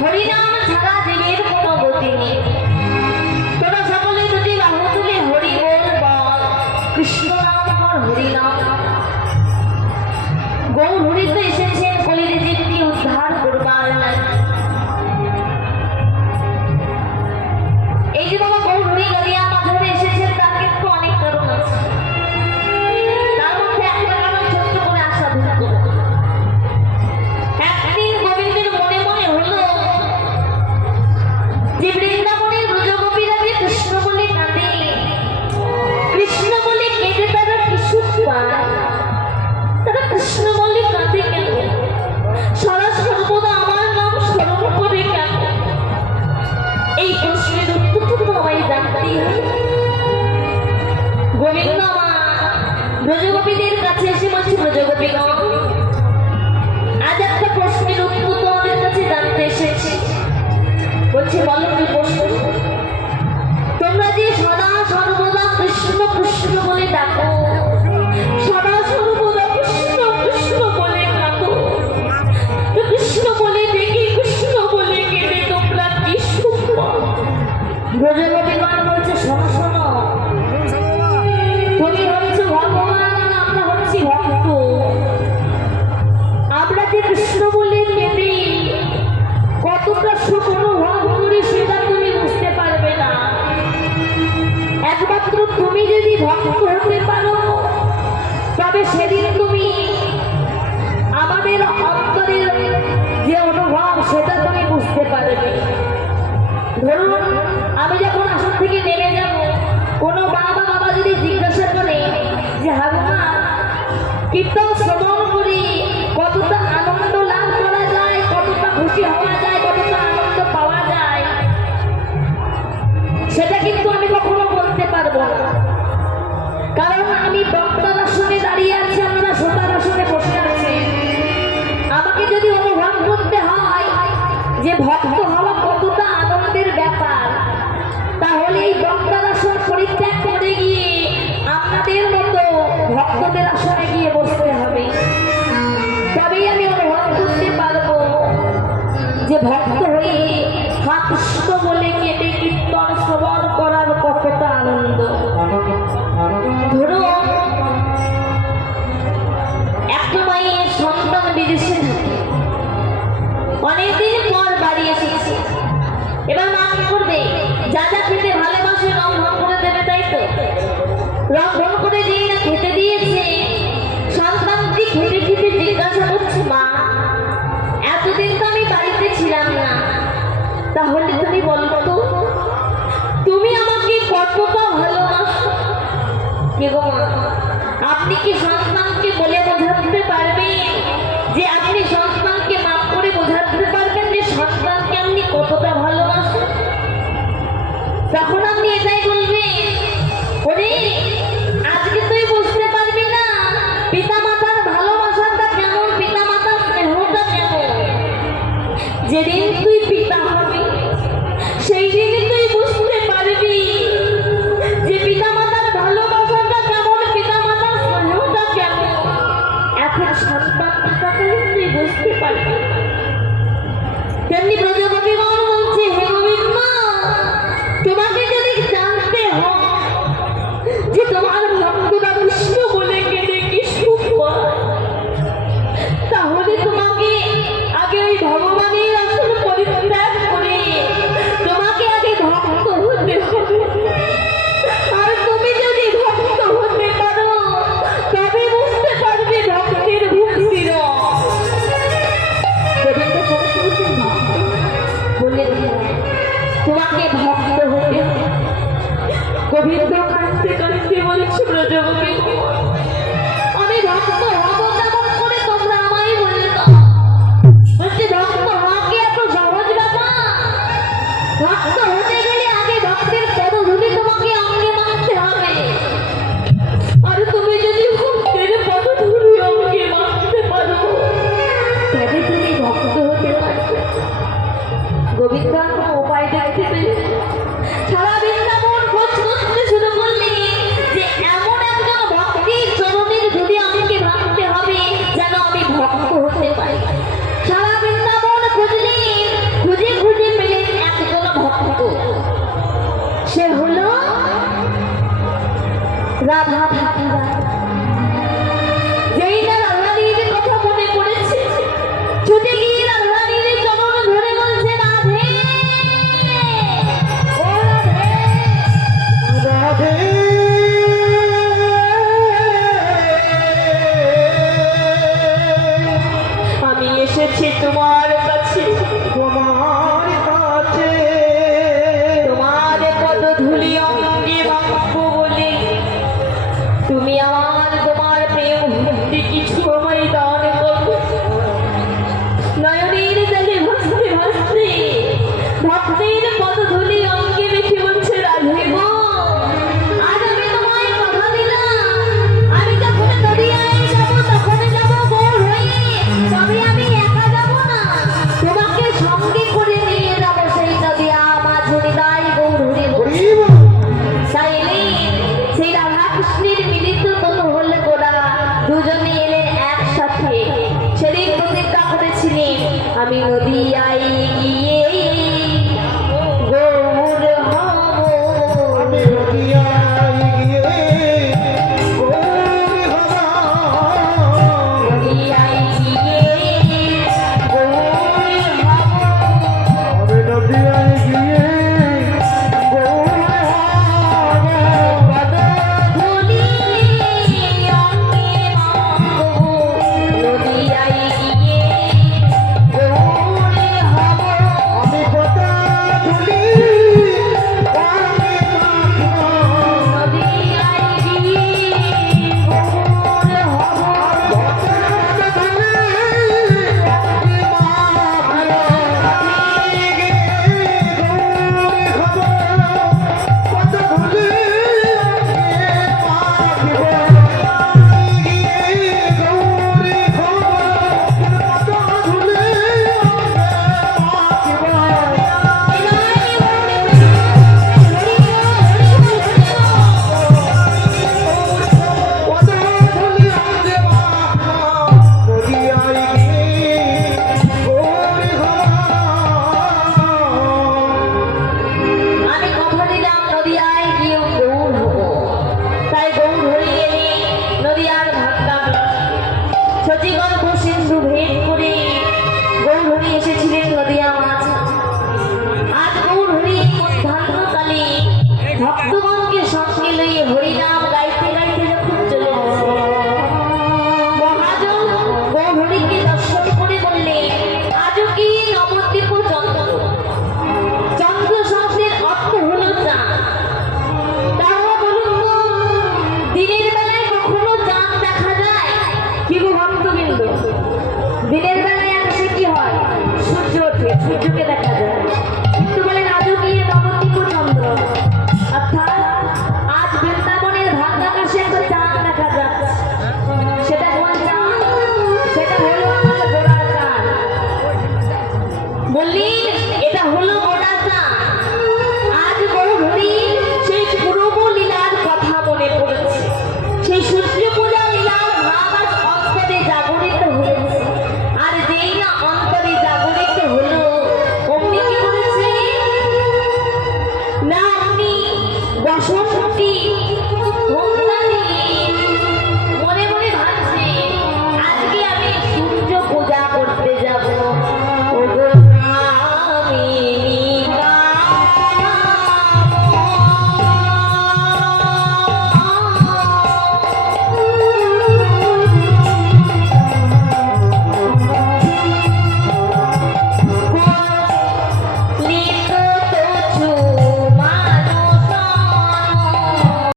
হরিনাম ছাড়া দেবের কোনো গতি নেই। তোরা সকলে যদি বাহু তুলে হরি বল বল, কৃষ্ণ নাম কর হরিনাম। গৌর হরি তো এসেছেন কলির জীবকে উদ্ধার করবার লাগে। এই যে বাবা গৌর হরি গালিয়া মাঝারে এসেছেন তার কিন্তু অনেক কারণ আছে। তার মধ্যে একটা কারণ ছোট্ট করে আসা ধরতে হবে। একদিন গোবিন্দের মনে মনে হলো যে বৃন্দাবনের ব্রজগোপীরা যে কৃষ্ণ বলে কাঁদে, কৃষ্ণ বলে কেঁদে তারা কি সুখ পায়, তারা কৃষ্ণ বলে কাঁদে কেন, সারা সর্বদা আমার নাম স্মরণ করে কেন? এই প্রশ্নের উত্তর তো আমায় জানতেই হবে। গোবিন্দ মা ব্রজগোপীদের কাছে এসে বলছে, ব্রজগোপীগণ, আজ একটা প্রশ্নের উত্তর তোমাদের কাছে জানতে এসেছি। বলছে, বলো কি প্রশ্ন? তোমরা যে সদা সর্বদা কৃষ্ণ কৃষ্ণ বলে ডাকো, সদা সর্বদা কৃষ্ণ কৃষ্ণ বলে কাঁদো, কৃষ্ণ বলে ডেকে কৃষ্ণ বলে কেঁদে তোমরা কি সুখ পাও? ব্রজগোপীগণ বলছে, শোনো শোনো, তুমি হচ্ছে ভগবান, আমরা হচ্ছি ভক্ত। আমরা যে কৃষ্ণ বলে কেঁদে কতটা সুখ অনুভব করি সেটা তুমি বুঝতে পারবে না। একমাত্র তুমি যদি ভক্ত হতে পারো তবে সেদিন তুমি আমাদের অন্তরের যে অনুভব সেটা তুমি বুঝতে পারবে। ধরুন আমি যখন আসন থেকে নেমে যাব, কোনো বাবা বাবা যদি জিজ্ঞাসা করে যে হাগুমা কীর্তন শ্রবণ করি কতটা আনন্দ লাভ করা যায়, কতটা খুশি হওয়া যায়, কতটা আনন্দ পাওয়া যায়, সেটা কিন্তু আমি কখনো বলতে পারবো না। কারণ আমি বক্তার আসনে দাঁড়িয়ে আছি, আমরা শ্রোতার আসনে বসে আছি। আমাকে যদি অনুভব করতে হয় যে ভক্ত হওয়া কতটা আনন্দের ব্যাপার, তাহলে এই বক্তার আসন পরিত্যাগ করে গিয়ে আপনাদের মতো ভক্তদের আসনে গিয়ে বসতে হবে। তবেই আমি অনুভব করতে পারবো যে ভক্ত হয়ে মা কৃষ্ণ বলে কেটে কীর্তন শ্রবণ করার কতটা আনন্দ। ধরুন একটা মায়ের সন্তান বিদেশে থাকে, অনেকদিন পর বাড়ি এসেছে। এবার মা কি করবে? যা যা খেতে ভালোবাসে রন্ধন করে দেবে, তাই তো? রন্ধন করে দিয়ে না খেতে দিয়েছে, সন্তানটি খেতে খেতে জিজ্ঞাসা করছে, মা এতদিন তো আমি বাড়িতে ছিলাম না, তাহলে তুমি বলো তো তুমি আমাকে কতটা ভালোবাসো? কে গো মা, আপনি কি সন্তানকে বলে বোঝাতে পারবেন যে আপনি সন্তানকে মাফ করে বোঝাতে পারবেন যে সন্তানকে আপনি কতটা ভালোবাসেন? তখন আপনি এটাই বলবেন, ওরে আজকে তুই বুঝতে পারবি না পিতা মাতার ভালোবাসাটা কেমন, পিতা মাতার স্নেহটা কেমন। যেদিন তুই পিতা হবি সেই দিন তুই বুঝতে পারবি যে পিতা মাতার ভালোবাসাটা কেমন, পিতা মাতার স্নেহটা কেমন। এখন সন্তান থাকাকালীন তুই বুঝতে পারবি। তেমনি ব্রজগোপীগণ বলছে, হে গোবিন্দ, তোমাকে যদি জানতে হয় যে তোমার ভক্তরা কৃষ্ণ বলে কেঁদে কি সুখ পায়, তাহলে তোমাকে আগে ওই ভগবানের আসন পরিত্যাগ করে তোমাকে আগে ভক্ত হতে হবে। আর তুমি যদি ভক্ত হতে পারো তবে বুঝতে পারবে ভক্তের ভক্তি রস। গোবিন্দ বলে তোমাকে ভক্ত হতে হবে। গোবিন্দ কাঁদতে কাঁদতে বলছে, ব্রজগোপী আমি ভক্ত হব কেমন করে, তোমরা আমায় বলে দাও। বলছে, ভক্ত হওয়া কি এত সহজ ব্যাপার? ভক্ত হতে গেলে আগে ভক্তের পদধূলি তোমাকে অঙ্গে মানতে হবে। আর তুমি যদি ভক্তের পদধূলি অঙ্গে মানতে পারো তবে তুমি ভক্ত হতে পারবে। গোবিন্দ কোনো উপায় দেখতে পেলে সারা বৃন্দাবন খোঁজ করতে শুরু করলে যে এমন একজন ভক্তির চরণের ধুলি আমাকে ভাবতে হবে যেন আমি ভক্ত হতে পারি। সারা বৃন্দাবন খুঁজলে খুঁজে ভক্ত, সে হলো রাধা ঠাকুরা। যেই না রাধারানীর কথা মনে পড়েছে, ছুটে গিয়ে রাধারানীর চরণ ধরে বলছে, রাধে ও রাধে, রাধে আমি এসেছি তোমার কাছে, তোমার কাছে তোমার কত ধুলি অঙ্গে মাখবো বলে তুমি আমার তোমার প্রেম ভক্তি কিছু আমায় দান করো। নয়নের জলে ভাসতে ভাসতে ভক্তের কত ধুলি অঙ্গে মেখে বলছে, রাধে গো আজ আমি তোমায় কথা দিলাম, আমি যখন নদিয়ায় যাব তখন যাব গৌর হয়ে, তবে আমি একা যাব না, তোমাকে সঙ্গে করে নিয়ে যাব সেই নদিয়া মাঝুরিদায় গৌর হরে বলে। হরিব তাই এলেন সেই রাধা কৃষ্ণের মিলিত তনু হল গোড়া, দুজনে এলেন একসাথে। সেদিন প্রতিজ্ঞা করেছিলেন, আমি নদিয়ায় গিয়ে গৌর হব, আমি নদিয়ায় গিয়ে গৌর হব নদিয়ায় গিয়ে গৌর হব। আমি নদিয়ায় গিয়ে গৌর হব ধুলি অঙ্গে মাখবো, নদিয়ায় গিয়ে গৌর হব। আমি কথা ধুলি অঙ্গে মাখবো নদিয়ায় গিয়ে গৌর হব। আমি কথা দিলাম নদিয়ায় গিয়ে গৌর হব, তাই গৌর হয়ে গেলে নদিয়ার ভাগ্যা সচিগল্প সিন্ধু ভেদ করে গৌর হরি এসেছিলেন নদিয়া মাছ। আজ গৌর হরি মধ্যাহ্নকালে ভক্তগণকে সঙ্গে লইয়ে হরিনাম গাইতে গাইতে যখন চলে আসে, মহাজন গৌর হরিকে দর্শন করে বললেন, আজও কি নবদ্বীপ চন্দ্র, চন্দ্র শব্দের অর্থ হলো চাঁদ। তাহলে বলুন তো, দিনের বেলায় কখনো চাঁদ দেখা যায়? কি গো ভক্তবৃন্দ, দিনের বেলায় আকাশে কি হয়? সূর্য ওঠে, সূর্যকে দেখা যায়। কিন্তু বলেন আজও কি নবদ্বীপ চন্দ্র, অর্থাৎ আজ বৃন্দাবনের ভাগ আকাশে একটা চাঁদ দেখা যাচ্ছে। সেটা কোন চাঁদ? সেটা হলো আমার গোড়ার কান। বললেন এটা হলো